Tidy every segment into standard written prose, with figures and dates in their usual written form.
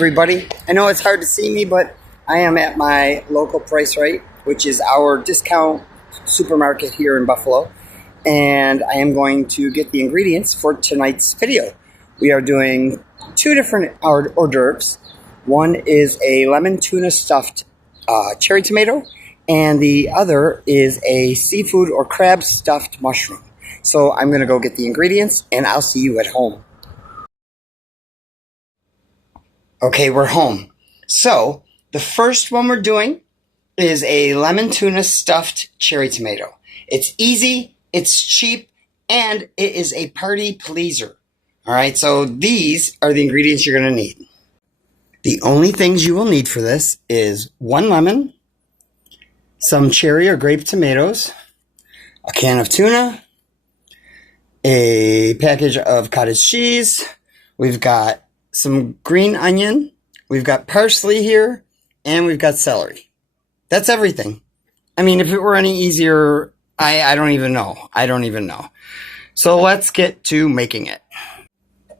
everybody. I know it's hard to see me, but I am at my local Price Right, which is our discount supermarket here in Buffalo. And I am going to get the ingredients for tonight's video. We are doing two different hors d'oeuvres. One is a lemon tuna stuffed cherry tomato, and the other is a seafood or crab stuffed mushroom. So I'm going to go get the ingredients, and I'll see you at home. Okay, we're home. So the first one we're doing is a lemon tuna stuffed cherry tomato. It's easy, it's cheap, and it is a party pleaser. All right, so these are the ingredients you're going to need. The only things you will need for this is 1 lemon, some cherry or grape tomatoes, a can of tuna, a package of cottage cheese. We've got some green onion, we've got parsley here, and we've got celery. That's everything. I mean, if it were any easier, I don't even know. I don't even know. So let's get to making it.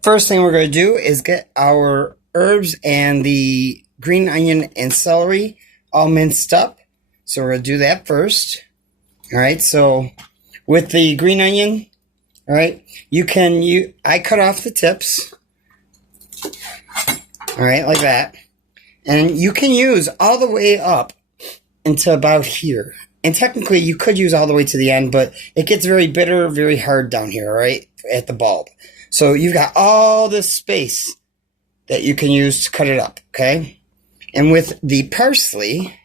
First thing we're going to do is get our herbs and the green onion and celery all minced up. So we're going to do that first. All right, so with the green onion, all right, I cut off the tips. All right, like that. And you can use all the way up into about here. And technically, you could use all the way to the end, but it gets very bitter, very hard down here, all right, at the bulb. So you've got all this space that you can use to cut it up, okay? And with the parsley,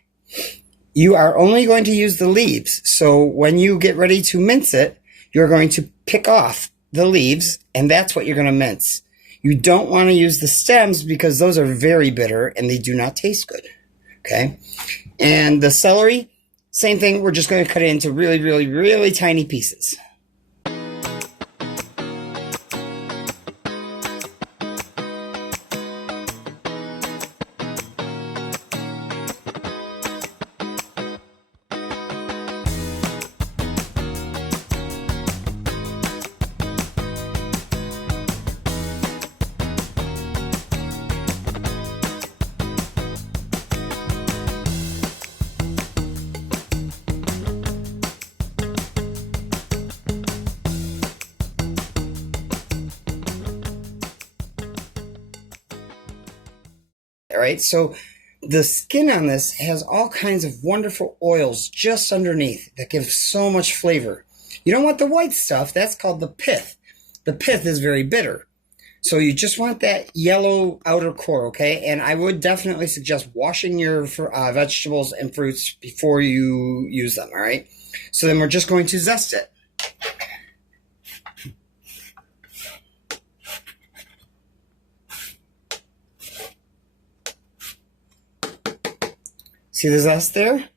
you are only going to use the leaves. So when you get ready to mince it, you're going to pick off the leaves, and that's what you're going to mince. You don't want to use the stems because those are very bitter and they do not taste good, okay? And the celery, same thing. We're just going to cut it into really, really, really tiny pieces. All right, so the skin on this has all kinds of wonderful oils just underneath that give so much flavor. You don't want the white stuff. That's called the pith. The pith is very bitter. So you just want that yellow outer core, okay? And I would definitely suggest washing your vegetables and fruits before you use them, all right? So then we're just going to zest it. See the zest there?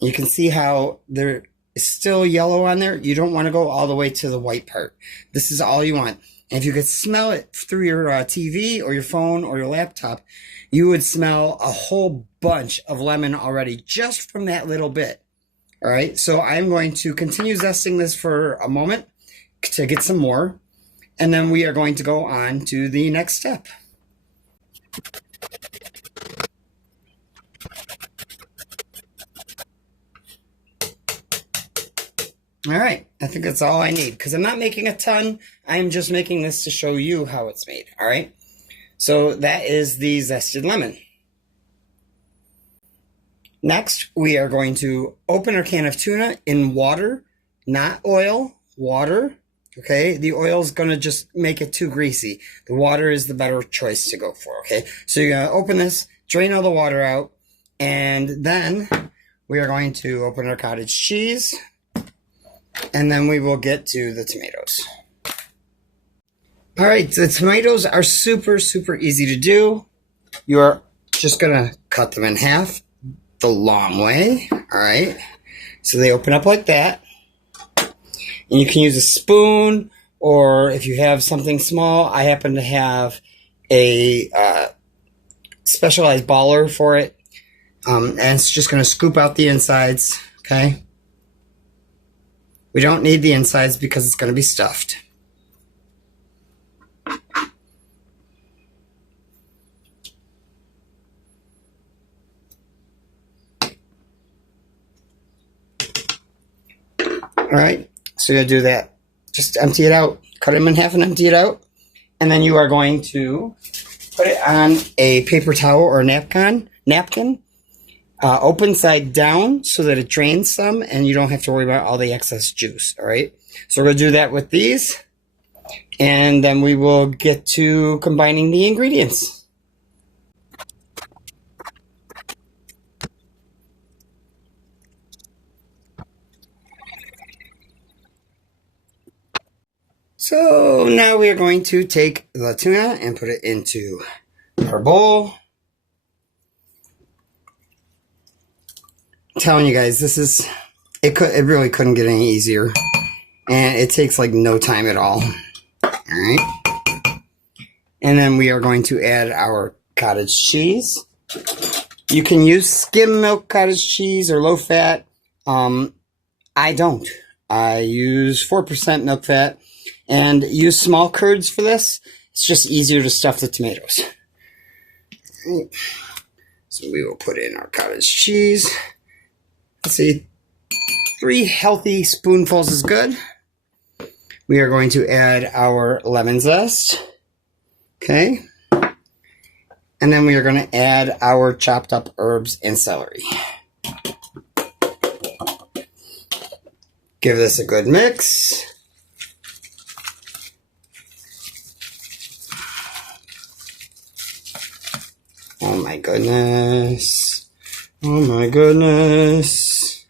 You can see how there is still yellow on there. You don't want to go all the way to the white part. This is all you want. And if you could smell it through your TV or your phone or your laptop, you would smell a whole bunch of lemon already just from that little bit. All right, so I'm going to continue zesting this for a moment to get some more. And then we are going to go on to the next step. All right, I think that's all I need because I'm not making a ton. I am just making this to show you how it's made, all right? So that is the zested lemon. Next, we are going to open our can of tuna in water, not oil, water, okay? The oil is going to just make it too greasy. The water is the better choice to go for, okay? So you're going to open this, drain all the water out, and then we are going to open our cottage cheese. And then we will get to the tomatoes. All right, the tomatoes are super, super easy to do. You are just going to cut them in half the long way. All right, so they open up like that. And you can use a spoon, or if you have something small, I happen to have a specialized baller for it. And it's just going to scoop out the insides, okay? We don't need the insides because it's going to be stuffed. All right, so you're going to do that. Just empty it out. Cut them in half and empty it out. And then you are going to put it on a paper towel or napkin, open side down so that it drains some and you don't have to worry about all the excess juice, all right? So we're going to do that with these, and then we will get to combining the ingredients. So now we are going to take the tuna and put it into our bowl. I'm telling you guys, it really couldn't get any easier, and it takes like no time at all. All right, and then we are going to add our cottage cheese. You can use skim milk cottage cheese or low fat. I don't. I use 4% milk fat and use small curds for this. It's just easier to stuff the tomatoes. Right. So we will put in our cottage cheese. Let's see, 3 healthy spoonfuls is good. We are going to add our lemon zest. Okay. And then we are going to add our chopped up herbs and celery. Give this a good mix. Oh my goodness. Oh my goodness.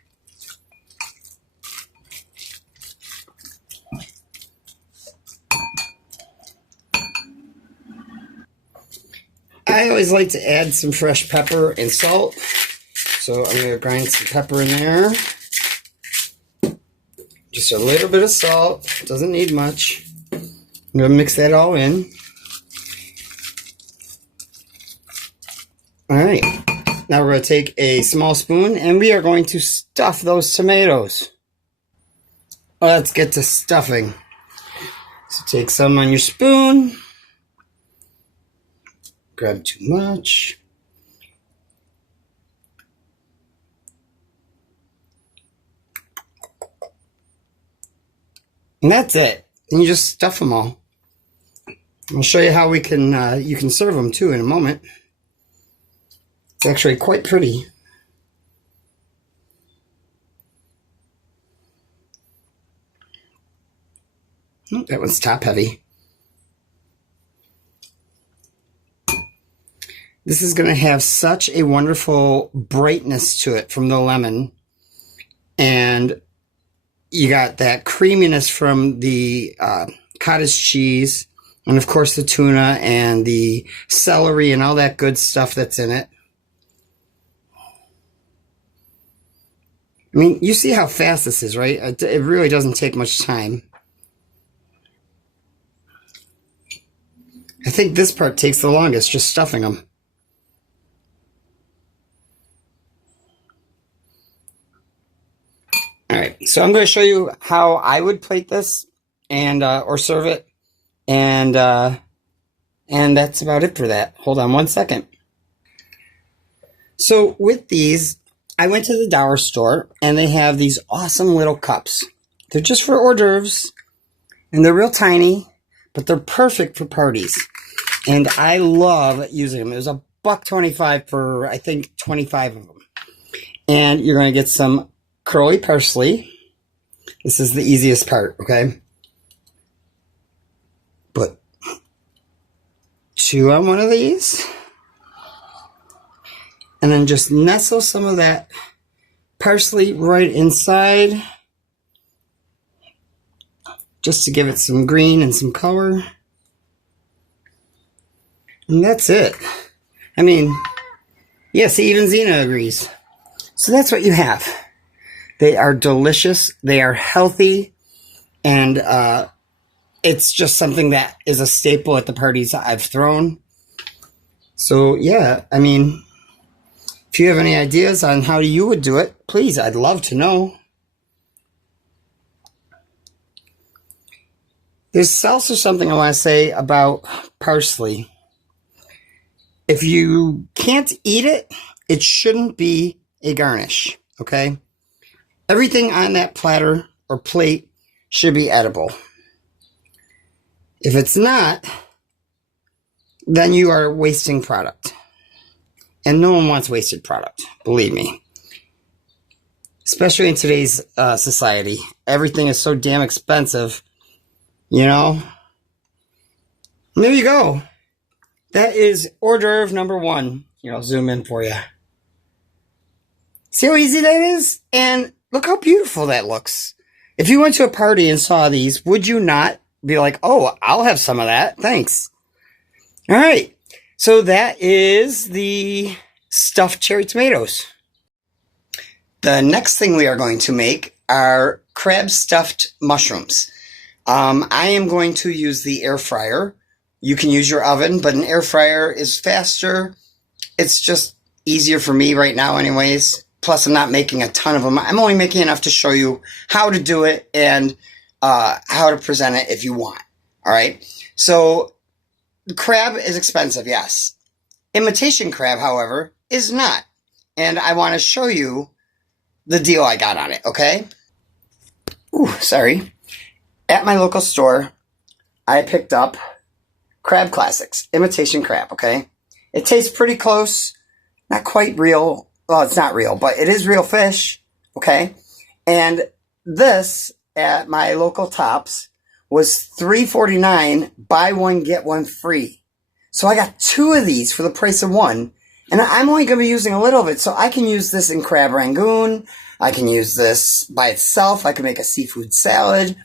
I always like to add some fresh pepper and salt. So I'm going to grind some pepper in there. Just a little bit of salt. Doesn't need much. I'm going to mix that all in. All right. Now we're going to take a small spoon and we are going to stuff those tomatoes. Let's get to stuffing. So take some on your spoon. Grab too much. And that's it. And you just stuff them all. I'll show you how we can you can serve them too in a moment. It's actually quite pretty. Oh, that one's top heavy. This is going to have such a wonderful brightness to it from the lemon. And you got that creaminess from the cottage cheese. And of course the tuna and the celery and all that good stuff that's in it. I mean, you see how fast this is, right? It really doesn't take much time. I think this part takes the longest, just stuffing them. All right, so I'm going to show you how I would plate this and or serve it, and that's about it for that. Hold on one second. So with these, I went to the dollar store and they have these awesome little cups. They're just for hors d'oeuvres and they're real tiny, but they're perfect for parties. And I love using them. It was $1.25 for, I think, 25 of them. And you're going to get some curly parsley. This is the easiest part, okay? Put 2 on one of these. And then just nestle some of that parsley right inside. Just to give it some green and some color. And that's it. I mean, yes, even Zena agrees. So that's what you have. They are delicious. They are healthy. And it's just something that is a staple at the parties I've thrown. So, yeah, I mean, if you have any ideas on how you would do it, please, I'd love to know. There's also something I want to say about parsley. If you can't eat it, it shouldn't be a garnish, okay? Everything on that platter or plate should be edible. If it's not, then you are wasting product. And no one wants wasted product, believe me. Especially in today's society. Everything is so damn expensive, you know? There you go. That is hors d'oeuvre number 1. Here, I'll zoom in for you. See how easy that is? And look how beautiful that looks. If you went to a party and saw these, would you not be like, oh, I'll have some of that. Thanks. All right. So that is the stuffed cherry tomatoes. The next thing we are going to make are crab stuffed mushrooms. I am going to use the air fryer. You can use your oven, but an air fryer is faster. It's just easier for me right now anyways. Plus, I'm not making a ton of them. I'm only making enough to show you how to do it and how to present it if you want. All right? So, the crab is expensive, yes. Imitation crab, however, is not. And I want to show you the deal I got on it, okay? Ooh, sorry. At my local store, I picked up Crab Classics, imitation crab, okay? It tastes pretty close, not quite real. Well, it's not real, but it is real fish, okay? And this, at my local Tops, was $3.49, buy one, get one free. So I got 2 of these for the price of 1. And I'm only going to be using a little of it, so I can use this in crab rangoon. I can use this by itself. I can make a seafood salad.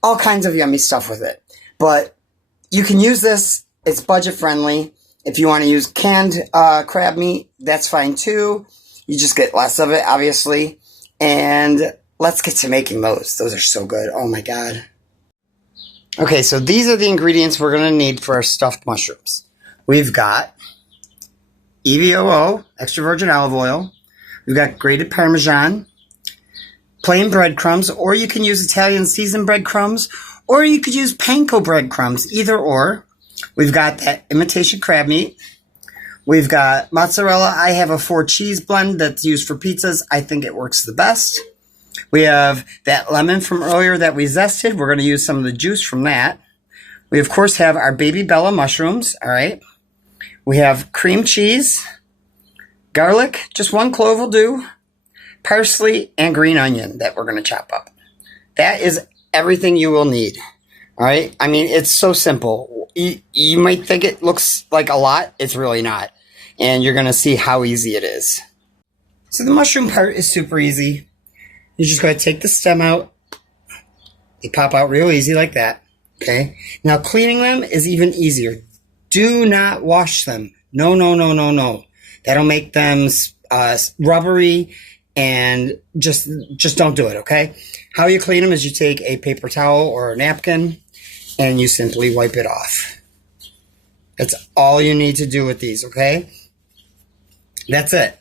All kinds of yummy stuff with it. But you can use this. It's budget friendly. If you want to use canned crab meat, that's fine too. You just get less of it, obviously. And let's get to making those. Those are so good. Oh my God. Okay, so these are the ingredients we're going to need for our stuffed mushrooms. We've got EVOO, extra virgin olive oil. We've got grated Parmesan, plain breadcrumbs, or you can use Italian seasoned breadcrumbs, or you could use panko breadcrumbs, either or. We've got that imitation crab meat. We've got mozzarella. I have a 4 cheese blend that's used for pizzas. I think it works the best. We have that lemon from earlier that we zested. We're going to use some of the juice from that. We, of course, have our baby Bella mushrooms. All right. We have cream cheese, garlic, just 1 clove will do, parsley, and green onion that we're going to chop up. That is everything you will need. All right. I mean, it's so simple. You might think it looks like a lot. It's really not. And you're going to see how easy it is. So the mushroom part is super easy. You're just going to take the stem out. They pop out real easy like that. Okay. Now cleaning them is even easier. Do not wash them. No, no, no, no, no. That'll make them rubbery, and just don't do it, okay? How you clean them is you take a paper towel or a napkin, and you simply wipe it off. That's all you need to do with these, okay? That's it.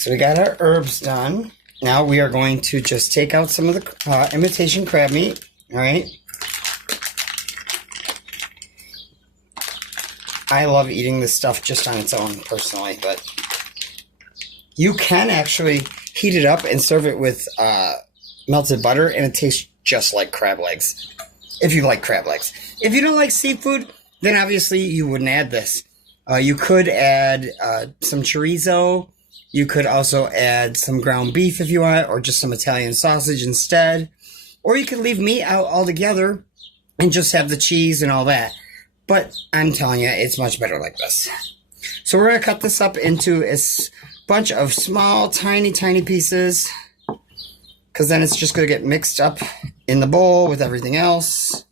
So we got our herbs done. Now we are going to just take out some of the imitation crab meat. All right. I love eating this stuff just on its own personally, but you can actually heat it up and serve it with melted butter, and it tastes just like crab legs, if you like crab legs. If you don't like seafood, then obviously you wouldn't add this. You could add some chorizo. You could also add some ground beef if you want, or just some Italian sausage instead. Or you could leave meat out altogether and just have the cheese and all that. But I'm telling you, it's much better like this. So we're going to cut this up into a bunch of small, tiny, tiny pieces, because then it's just going to get mixed up in the bowl with everything else.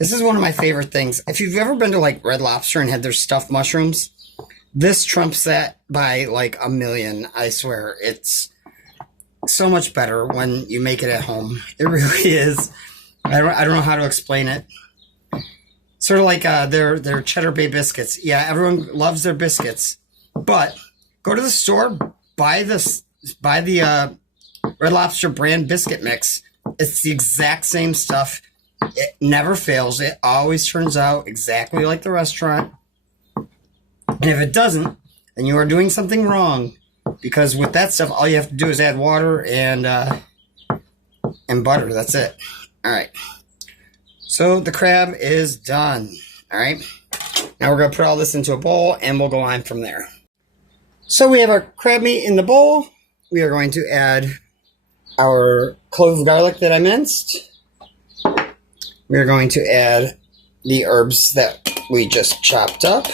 This is one of my favorite things. If you've ever been to like Red Lobster and had their stuffed mushrooms, this trumps that by like a million, I swear. It's so much better when you make it at home. It really is. I don't know how to explain it. Sort of like their Cheddar Bay biscuits. Yeah, everyone loves their biscuits. But go to the store, buy the Red Lobster brand biscuit mix. It's the exact same stuff. It never fails. It always turns out exactly like the restaurant. And if it doesn't, then you are doing something wrong. Because with that stuff, all you have to do is add water and butter. That's it. All right. So the crab is done. All right. Now we're going to put all this into a bowl and we'll go on from there. So we have our crab meat in the bowl. We are going to add our clove garlic that I minced. We're going to add the herbs that we just chopped up.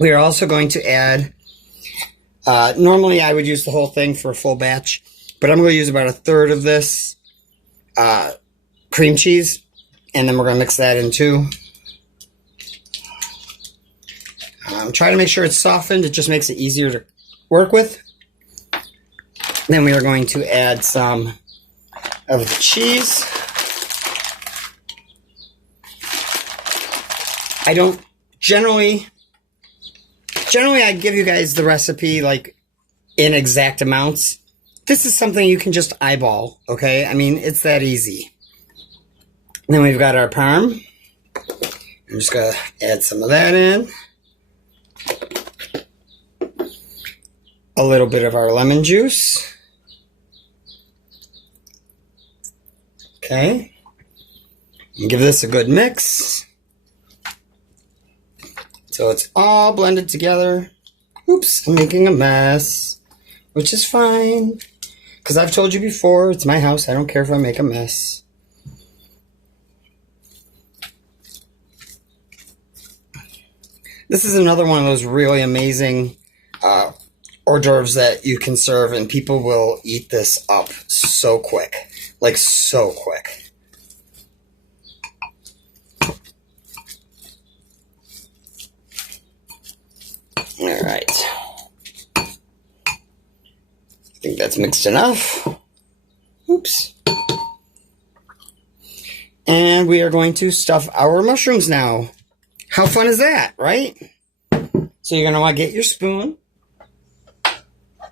We are also going to add, normally I would use the whole thing for a full batch, but I'm going to use about a third of this cream cheese, and then we're going to mix that in too. Try to make sure it's softened. It just makes it easier to work with. Then we are going to add some of the cheese. I don't generally I give you guys the recipe like in exact amounts. This is something you can just eyeball, okay? I mean, it's that easy. And then we've got our parm. I'm just going to add some of that in. A little bit of our lemon juice. Okay. And give this a good mix. So it's all blended together. Oops, I'm making a mess, which is fine. Because I've told you before, it's my house. I don't care if I make a mess. This is another one of those really amazing hors d'oeuvres that you can serve, and people will eat this up so quick. Like, so quick. All right. I think that's mixed enough. Oops. And we are going to stuff our mushrooms now. How fun is that, right? So you're going to want to get your spoon,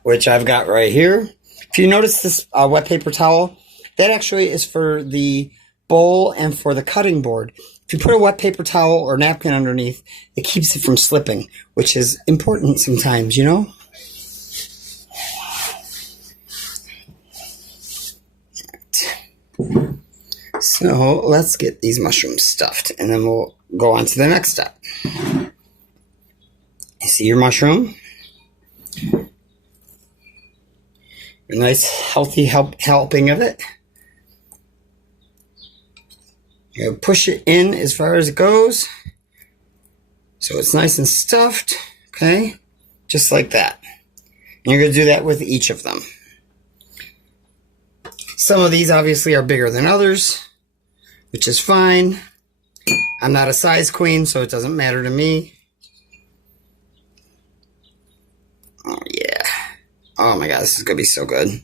which I've got right here. If you notice this wet paper towel, that actually is for the bowl and for the cutting board. If you put a wet paper towel or napkin underneath, it keeps it from slipping, which is important sometimes, you know? Right. So let's get these mushrooms stuffed, and then we'll go on to the next step. You see your mushroom? A nice healthy helping of it. You push it in as far as it goes. So it's nice and stuffed. Okay? Just like that. And you're going to do that with each of them. Some of these obviously are bigger than others, which is fine. I'm not a size queen, so it doesn't matter to me. Oh, yeah. Oh, my God. This is going to be so good.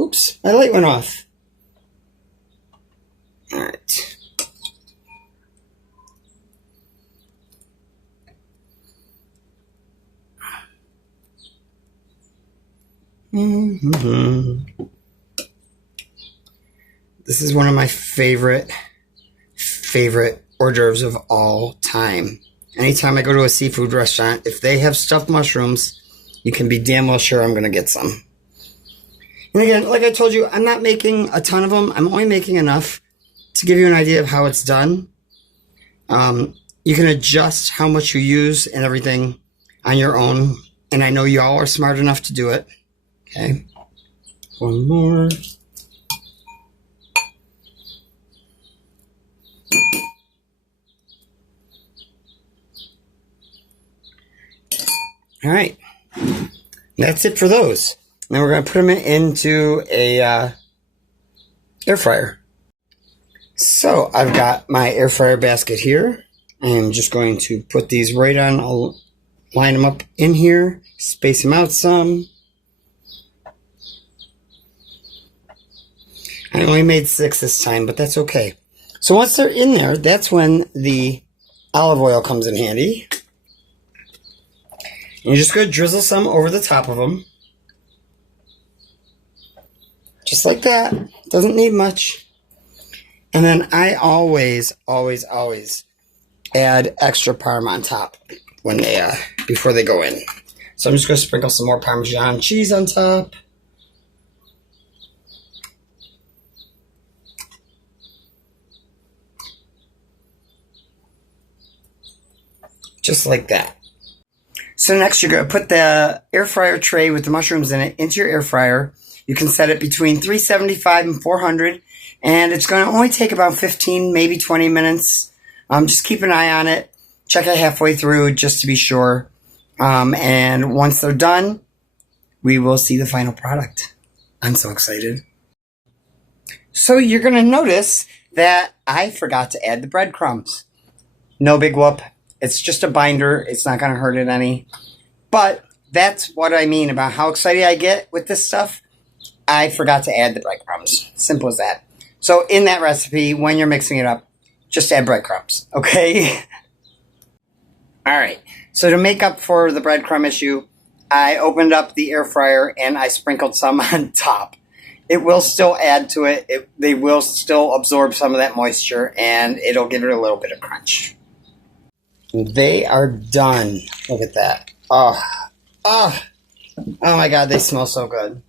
Oops. My light went off. All right. This is one of my favorite hors d'oeuvres of all time. Anytime I go to a seafood restaurant, if they have stuffed mushrooms, you can be damn well sure I'm going to get some. And again, like I told you, I'm not making a ton of them. I'm only making enough to give you an idea of how it's done. You can adjust how much you use and everything on your own. And I know y'all are smart enough to do it. Okay. One more. All right. That's it for those. Now we're going to put them into a air fryer. So I've got my air fryer basket here. I'm just going to put these right on. I'll line them up in here, space them out some. I only made 6 this time, but that's okay. So once they're in there, that's when the olive oil comes in handy. And you're just going to drizzle some over the top of them. Just like that. Doesn't need much. And then I always add extra parm on top when they before they go in. So I'm just going to sprinkle some more Parmesan cheese on top. Just like that. So next you're going to put the air fryer tray with the mushrooms in it into your air fryer. You can set it between 375 and 400, and it's going to only take about 15, maybe 20 minutes. Just keep an eye on it. Check it halfway through just to be sure. And once they're done, we will see the final product. I'm so excited. So you're going to notice that I forgot to add the breadcrumbs. No big whoop. It's just a binder. It's not going to hurt it any. But that's what I mean about how excited I get with this stuff. I forgot to add the breadcrumbs. Simple as that. So in that recipe, when you're mixing it up, just add breadcrumbs, okay? All right. So to make up for the breadcrumb issue, I opened up the air fryer and I sprinkled some on top. It will still add to it. They will still absorb some of that moisture, and it'll give it a little bit of crunch. They are done. Look at that. Oh my God, they smell so good.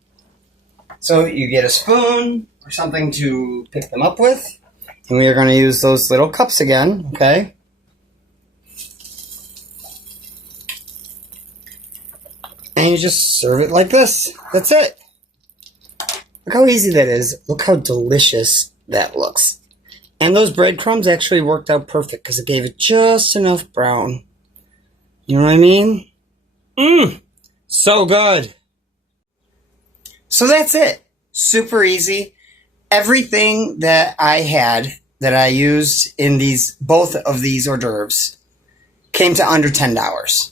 So you get a spoon or something to pick them up with. And we are going to use those little cups again, okay? And you just serve it like this. That's it. Look how easy that is. Look how delicious that looks. And those breadcrumbs actually worked out perfect because it gave it just enough brown. You know what I mean? So good. So that's it. Super easy. Everything that I had that I used in both of these hors d'oeuvres came to under $10.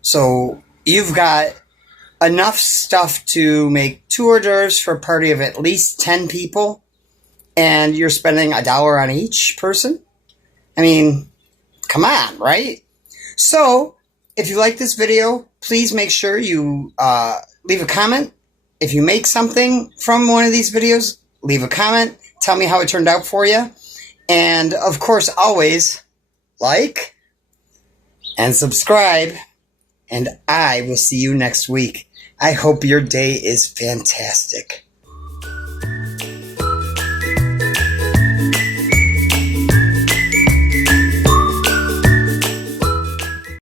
So you've got enough stuff to make 2 hors d'oeuvres for a party of at least 10 people. And you're spending $1 on each person? I mean, come on, right? So, if you like this video, please make sure you leave a comment. If you make something from one of these videos, leave a comment. Tell me how it turned out for you. And, of course, always like and subscribe. And I will see you next week. I hope your day is fantastic.